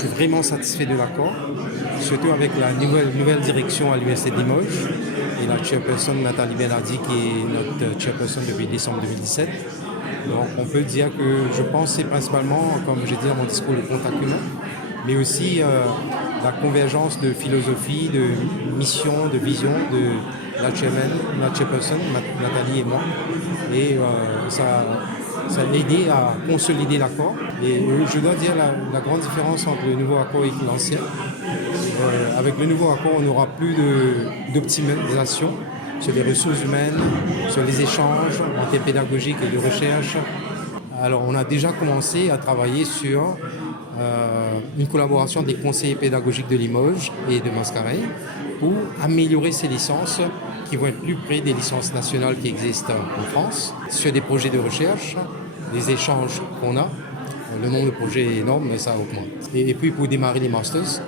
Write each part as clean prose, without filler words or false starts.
suis vraiment satisfait de l'accord, surtout avec la nouvelle direction à l'Université de Limoges et la chairperson Nathalie Bernardi qui est notre chairperson depuis décembre 2017. Donc on peut dire que je pense que c'est principalement, comme j'ai dit dans mon discours, le contact humain, mais aussi la convergence de philosophie, de mission, de vision de la chairperson, Nathalie et moi. Et ça a aidé à consolider l'accord. Et je dois dire la grande différence entre le nouveau accord et l'ancien. Avec le nouveau accord, on n'aura plus d'optimisation sur les ressources humaines, sur les échanges en termes pédagogiques et de recherche. Alors, on a déjà commencé à travailler sur une collaboration des conseillers pédagogiques de Limoges et de Mascareil pour améliorer ces licences qui vont être plus près des licences nationales qui existent en France, sur des projets de recherche, des échanges qu'on a. Le nombre de projets est énorme, mais ça augmente. Et puis pour démarrer les masters,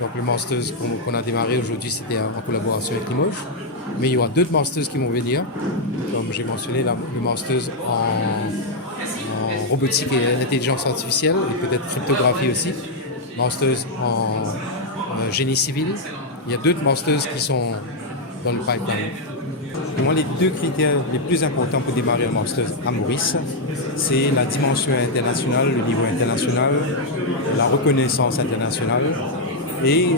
donc le masters qu'on a démarré aujourd'hui, c'était en collaboration avec Limoges. Mais il y aura d'autres masters qui vont venir, comme j'ai mentionné, le masters en robotique et intelligence artificielle, et peut-être cryptographie aussi, masters en génie civil. Il y a d'autres masters qui sont dans le pipeline. Pour moi, les deux critères les plus importants pour démarrer un master à Maurice, c'est la dimension internationale, le niveau international, la reconnaissance internationale et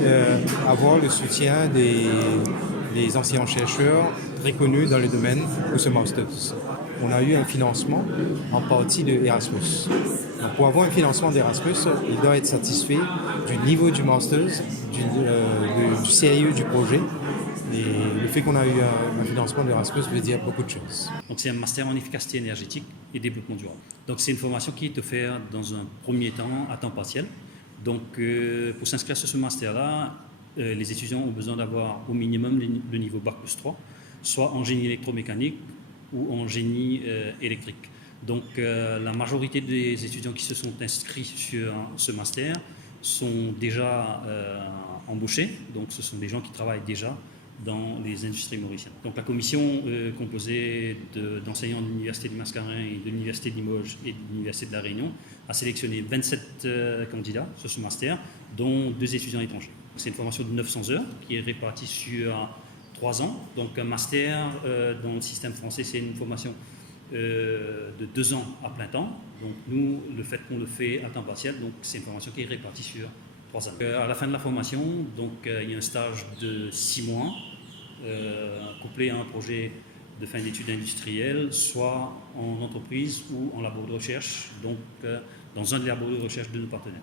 avoir le soutien des enseignants-chercheurs très connus dans le domaine de ce master. On a eu un financement en partie de Erasmus. Donc pour avoir un financement d'Erasmus, il doit être satisfait du niveau du master, du sérieux du projet. Et le fait qu'on a eu un financement d'Erasmus veut dire beaucoup de choses. Donc c'est un master en efficacité énergétique et développement durable. Donc c'est une formation qui est offerte dans un premier temps à temps partiel. Donc pour s'inscrire sur ce master-là, les étudiants ont besoin d'avoir au minimum le niveau Bac+3, soit en génie électromécanique ou en génie électrique. Donc la majorité des étudiants qui se sont inscrits sur ce master sont déjà embauchés. Donc ce sont des gens qui travaillent déjà dans les industries mauriciennes. Donc la commission composée d'enseignants de l'Université de Mascareil et de l'Université de Limoges et de l'Université de La Réunion a sélectionné 27 candidats sur ce master, dont 2 étudiants étrangers. C'est une formation de 900 heures qui est répartie sur 3 ans. Donc un master dans le système français, c'est une formation de 2 ans à plein temps. Donc nous, le fait qu'on le fait à temps partiel, donc c'est une formation qui est répartie sur 3 ans. À la fin de la formation, donc, il y a un stage de 6 mois couplé à un projet de fin d'études industrielles, soit en entreprise ou en labo de recherche, donc dans un des labos de recherche de nos partenaires.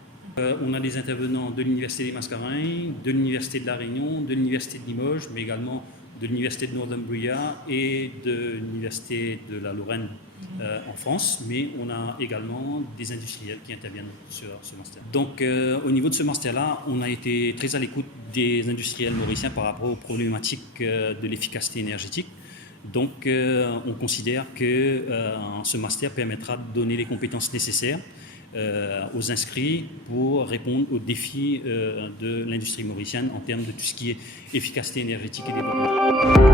On a des intervenants de l'Université des Mascareil, de l'Université de La Réunion, de l'Université de Limoges, mais également de l'Université de Northumbria et de l'Université de la Lorraine en France, mais on a également des industriels qui interviennent sur ce master. Donc au niveau de ce master-là, on a été très à l'écoute des industriels mauriciens par rapport aux problématiques de l'efficacité énergétique. Donc on considère que ce master permettra de donner les compétences nécessaires aux inscrits pour répondre aux défis de l'industrie mauricienne en termes de tout ce qui est efficacité énergétique et développement.